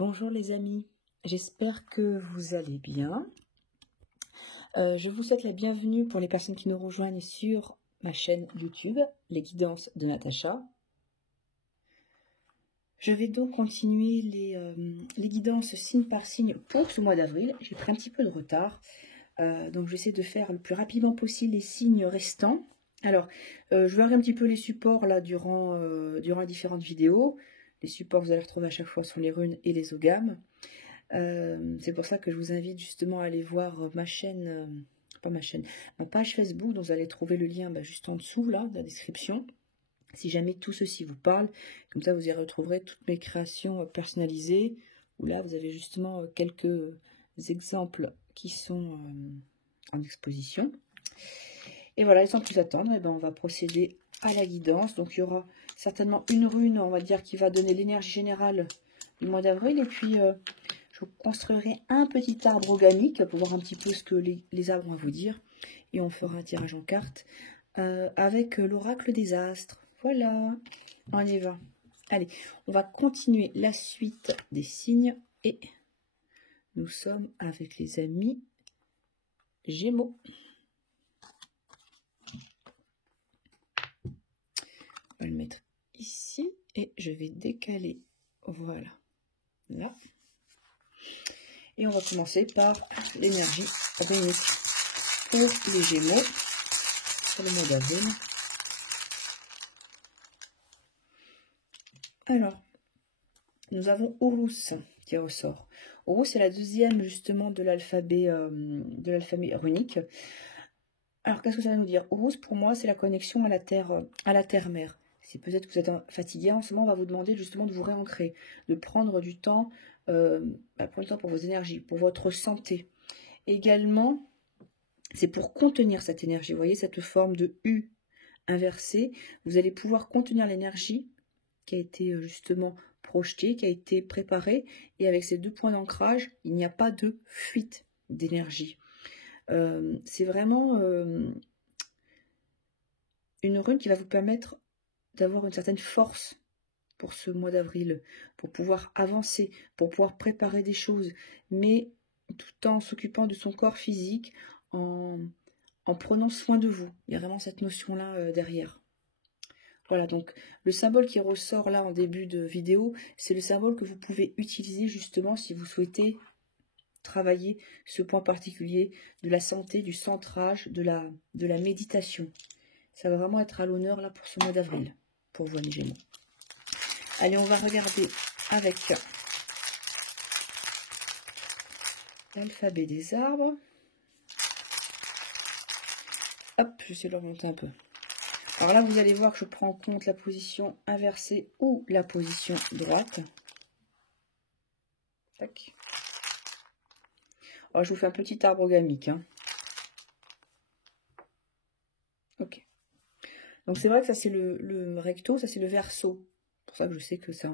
Bonjour les amis, j'espère que vous allez bien. Je vous souhaite la bienvenue pour les personnes qui nous rejoignent sur ma chaîne YouTube, Les Guidances de Natacha. Je vais donc continuer les guidances signe par signe pour ce mois d'avril. J'ai pris un petit peu de retard, donc j'essaie de faire le plus rapidement possible les signes restants. Alors, je verrai un petit peu les supports là durant les différentes vidéos. Les supports, vous allez retrouver à chaque fois sont les runes et les ogames. C'est pour ça que je vous invite justement à aller voir ma chaîne, ma page Facebook, dont vous allez trouver le lien juste en dessous, là, dans la description. Si jamais tout ceci vous parle, comme ça vous y retrouverez toutes mes créations personnalisées, où là vous avez justement quelques exemples qui sont en exposition. Et voilà, sans plus attendre, on va procéder à la guidance. Donc il y aura certainement une rune, on va dire, qui va donner l'énergie générale du mois d'avril. Et puis je construirai un petit arbre ogamique pour voir un petit peu ce que les arbres ont à vous dire. Et on fera un tirage en cartes avec l'oracle des astres. Voilà, on y va. Allez, on va continuer la suite des signes. Et nous sommes avec les amis Gémeaux. On va le mettre ici et je vais décaler, voilà, là. Et on va commencer par l'énergie runique pour les Gémeaux pour le mois d'avril. Alors, nous avons Horus qui ressort. Horus est la deuxième justement de l'alphabet runique. Alors, qu'est-ce que ça va nous dire? Horus, pour moi, c'est la connexion à la terre-mère. Si peut-être que vous êtes fatigué en ce moment, on va vous demander justement de vous réancrer, de prendre du temps, prendre le temps pour vos énergies, pour votre santé. Également, c'est pour contenir cette énergie. Vous voyez cette forme de U inversée. Vous allez pouvoir contenir l'énergie qui a été justement projetée, qui a été préparée. Et avec ces deux points d'ancrage, il n'y a pas de fuite d'énergie. C'est vraiment une rune qui va vous permettre d'avoir une certaine force pour ce mois d'avril, pour pouvoir avancer, pour pouvoir préparer des choses, mais tout en s'occupant de son corps physique, en prenant soin de vous. Il y a vraiment cette notion-là derrière. Voilà, donc le symbole qui ressort là en début de vidéo, c'est le symbole que vous pouvez utiliser justement si vous souhaitez travailler ce point particulier de la santé, du centrage, de la méditation. Ça va vraiment être à l'honneur là pour ce mois d'avril, pour vous les Gémeaux. Allez, on va regarder avec l'alphabet des arbres. Hop, je vais le remonter un peu. Alors là, vous allez voir que je prends en compte la position inversée ou la position droite. Tac. Alors, je vous fais un petit arbre ogamique. Hein. Ok. Donc, c'est vrai que ça, c'est le recto, ça, c'est le verso. C'est pour ça que je sais que c'est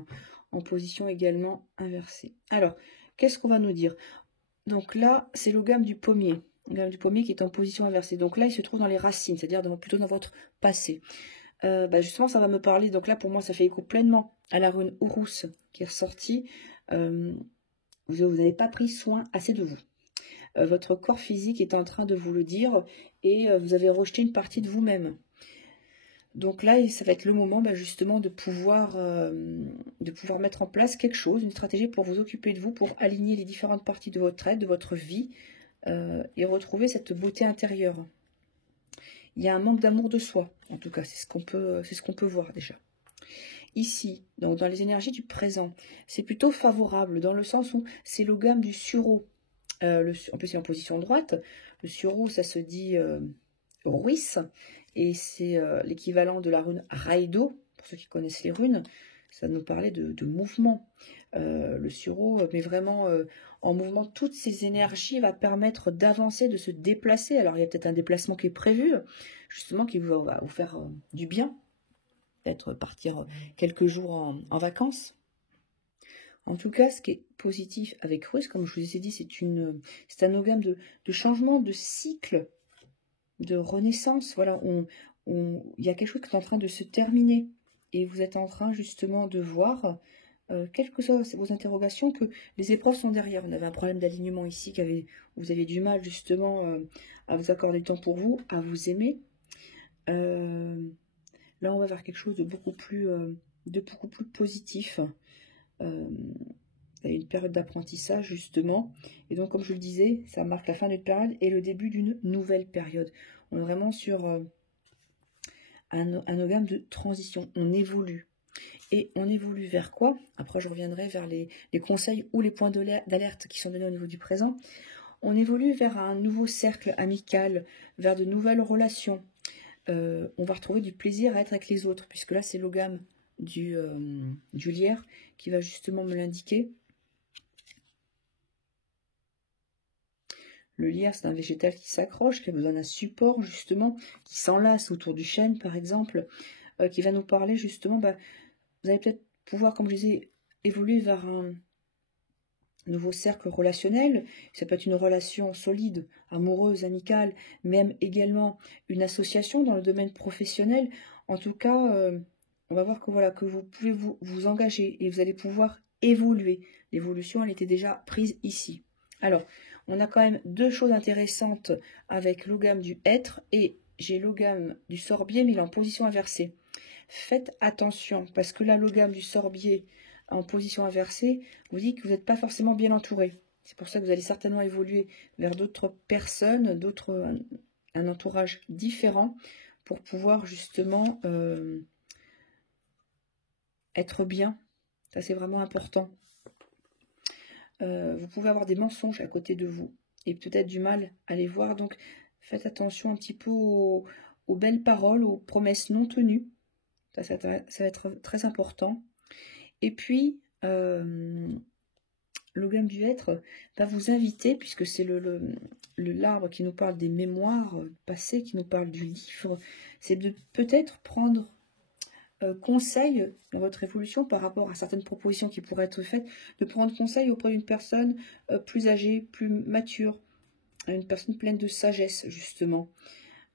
en position également inversée. Alors, qu'est-ce qu'on va nous dire? Donc là, c'est l'ogame du pommier. L'ogame du pommier qui est en position inversée. Donc là, il se trouve dans les racines, c'est-à-dire plutôt dans votre passé. Justement, ça va me parler. Donc là, pour moi, ça fait écho pleinement à la rune Horus qui est ressortie. Vous n'avez pas pris soin assez de vous. Votre corps physique est en train de vous le dire et vous avez rejeté une partie de vous-même. Donc là, ça va être le moment justement de pouvoir mettre en place quelque chose, une stratégie pour vous occuper de vous, pour aligner les différentes parties de votre être, de votre vie et retrouver cette beauté intérieure. Il y a un manque d'amour de soi, en tout cas, c'est ce qu'on peut voir déjà. Ici, donc dans les énergies du présent, c'est plutôt favorable dans le sens où c'est l'ogame du sureau. En plus, c'est en position droite. Le sureau, ça se dit Ruis, et c'est l'équivalent de la rune Raido, pour ceux qui connaissent les runes. Ça nous parlait de mouvement. Le sureau, mais vraiment en mouvement, toutes ces énergies va permettre d'avancer, de se déplacer. Alors, il y a peut-être un déplacement qui est prévu, justement, qui va vous faire du bien. Peut-être partir quelques jours en vacances. En tout cas, ce qui est positif avec Ruis, comme je vous ai dit, c'est un ogame de changement, de cycle, de renaissance. Voilà, il y a quelque chose qui est en train de se terminer. Et vous êtes en train justement de voir quelles que soient vos interrogations, que les épreuves sont derrière. On avait un problème d'alignement ici, vous aviez du mal justement à vous accorder du temps pour vous, à vous aimer. Là, on va vers quelque chose de beaucoup plus positif. Il y a une période d'apprentissage justement. Et donc, comme je le disais, ça marque la fin d'une période et le début d'une nouvelle période. On est vraiment sur un organe de transition. On évolue. Et on évolue vers quoi? Après, je reviendrai vers les conseils ou les points d'alerte qui sont donnés au niveau du présent. On évolue vers un nouveau cercle amical, vers de nouvelles relations. On va retrouver du plaisir à être avec les autres, puisque là, c'est l'ogame du lierre qui va justement me l'indiquer. Le lierre, c'est un végétal qui s'accroche, qui a besoin d'un support, justement, qui s'enlace autour du chêne, par exemple, qui va nous parler, justement, vous allez peut-être pouvoir, comme je disais, évoluer vers un nouveau cercle relationnel. Ça peut être une relation solide, amoureuse, amicale, même également une association dans le domaine professionnel. En tout cas, on va voir que, voilà, que vous pouvez vous engager et vous allez pouvoir évoluer. L'évolution, elle était déjà prise ici. Alors, on a quand même deux choses intéressantes avec l'ogame du hêtre et j'ai l'ogame du sorbier, mais il est en position inversée. Faites attention, parce que là, l'ogame du sorbier en position inversée vous dit que vous n'êtes pas forcément bien entouré. C'est pour ça que vous allez certainement évoluer vers d'autres personnes, un entourage différent, pour pouvoir justement être bien. Ça, c'est vraiment important. Vous pouvez avoir des mensonges à côté de vous et peut-être du mal à les voir. Donc, faites attention un petit peu aux belles paroles, aux promesses non tenues. Ça va être très important. Et puis, l'ogame du hêtre va vous inviter, puisque c'est l'arbre qui nous parle des mémoires passées, qui nous parle du livre, c'est de peut-être prendre conseil dans votre évolution par rapport à certaines propositions qui pourraient être faites, de prendre conseil auprès d'une personne plus âgée, plus mature, une personne pleine de sagesse, justement,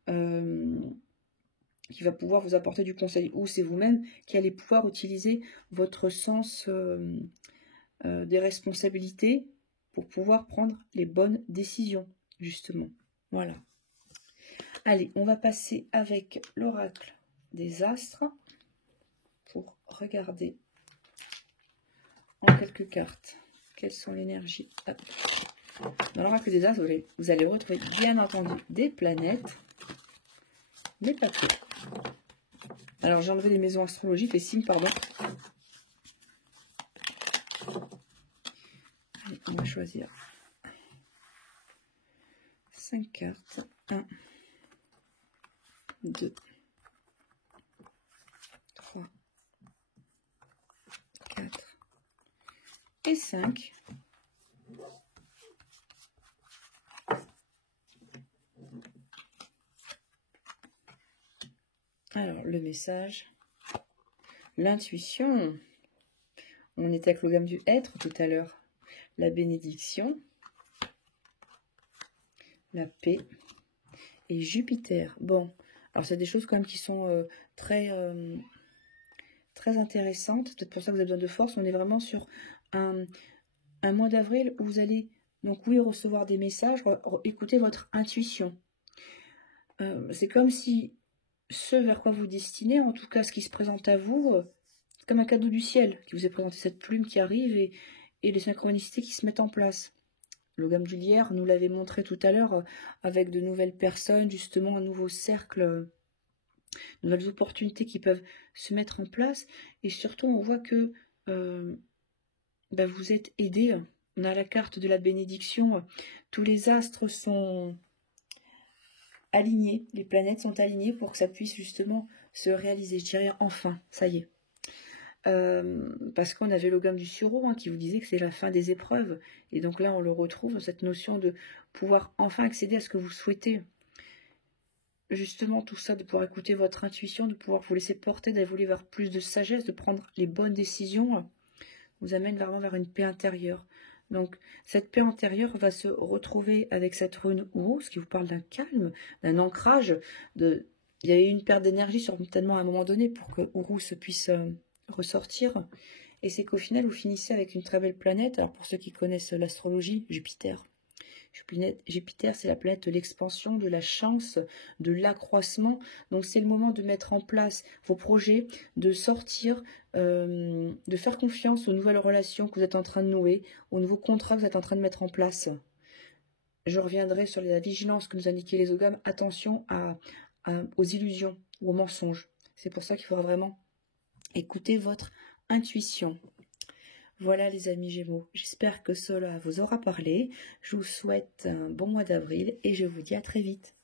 qui va pouvoir vous apporter du conseil, ou c'est vous-même qui allez pouvoir utiliser votre sens des responsabilités pour pouvoir prendre les bonnes décisions, justement. Voilà. Allez, on va passer avec l'oracle des astres pour regarder en quelques cartes quelles sont les énergies. Dans l'oracle des astres, vous allez retrouver bien entendu des planètes, mais pas que. Alors j'ai enlevé les maisons astrologiques, les signes, pardon. Allez, on va choisir 5 cartes. 1, 2, 3, 4 et 5. Alors, le message, l'intuition. On était avec l'ogame du être tout à l'heure. La bénédiction, la paix et Jupiter. Bon, alors c'est des choses quand même qui sont très intéressantes. Peut-être pour ça que vous avez besoin de force. On est vraiment sur un mois d'avril où vous allez, donc oui, recevoir des messages, écouter votre intuition. C'est comme si ce vers quoi vous destinez, en tout cas ce qui se présente à vous, c'est comme un cadeau du ciel qui vous est présenté, cette plume qui arrive et les synchronicités qui se mettent en place. L'ogame du lierre nous l'avait montré tout à l'heure avec de nouvelles personnes, justement un nouveau cercle, nouvelles opportunités qui peuvent se mettre en place. Et surtout, on voit que vous êtes aidés. On a la carte de la bénédiction. Tous les astres sont alignés, les planètes sont alignées pour que ça puisse justement se réaliser. Je dirais enfin, ça y est. Parce qu'on avait l'ogame du sureau qui vous disait que c'est la fin des épreuves. Et donc là, on le retrouve, cette notion de pouvoir enfin accéder à ce que vous souhaitez. Justement, tout ça, de pouvoir écouter votre intuition, de pouvoir vous laisser porter, d'évoluer vers plus de sagesse, de prendre les bonnes décisions, vous amène vraiment vers une paix intérieure. Donc, cette paix intérieure va se retrouver avec cette rune Urus, qui vous parle d'un calme, d'un ancrage. Il y a eu une perte d'énergie certainement à un moment donné pour que Urus puisse ressortir. Et c'est qu'au final, vous finissez avec une très belle planète. Alors pour ceux qui connaissent l'astrologie, Jupiter. Jupiter, c'est la planète de l'expansion, de la chance, de l'accroissement. Donc c'est le moment de mettre en place vos projets, de sortir, de faire confiance aux nouvelles relations que vous êtes en train de nouer, aux nouveaux contrats que vous êtes en train de mettre en place. Je reviendrai sur la vigilance que nous indiquaient les ogames. Attention aux illusions ou aux mensonges. C'est pour ça qu'il faudra vraiment écouter votre intuition. Voilà les amis Gémeaux, j'espère que cela vous aura parlé. Je vous souhaite un bon mois d'avril et je vous dis à très vite.